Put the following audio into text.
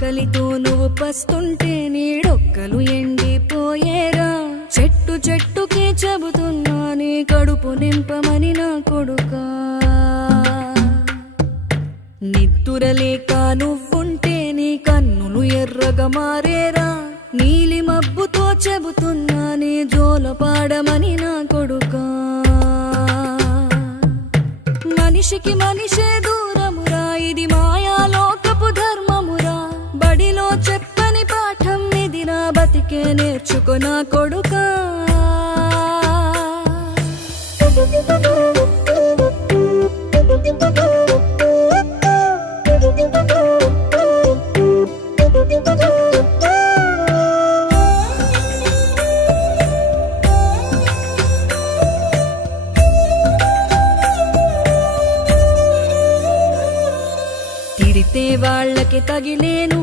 కలితో నువ్వు పస్తుంటే నీడొక్కలు ఎండిపోయేరా చెట్టు చెట్టుకే చెబుతున్నా నీ కడుపు నింపమని నా కొడుకా నిద్దురలేక నువ్వుంటే నీ కన్నులు ఎర్రగా మారేరా నీలి మబ్బుతో చెబుతున్నా నీ జోల పాడమని నా కొడుకా మనిషికి మనిషే దూరమురా ఇది మాయాలోకపు ధర్మమురా బడిలో చెప్పని పాఠం ఇదిరా బతికే నేర్చుకో నా కొడుకా తిడితే వాళ్ళకి తగిలేను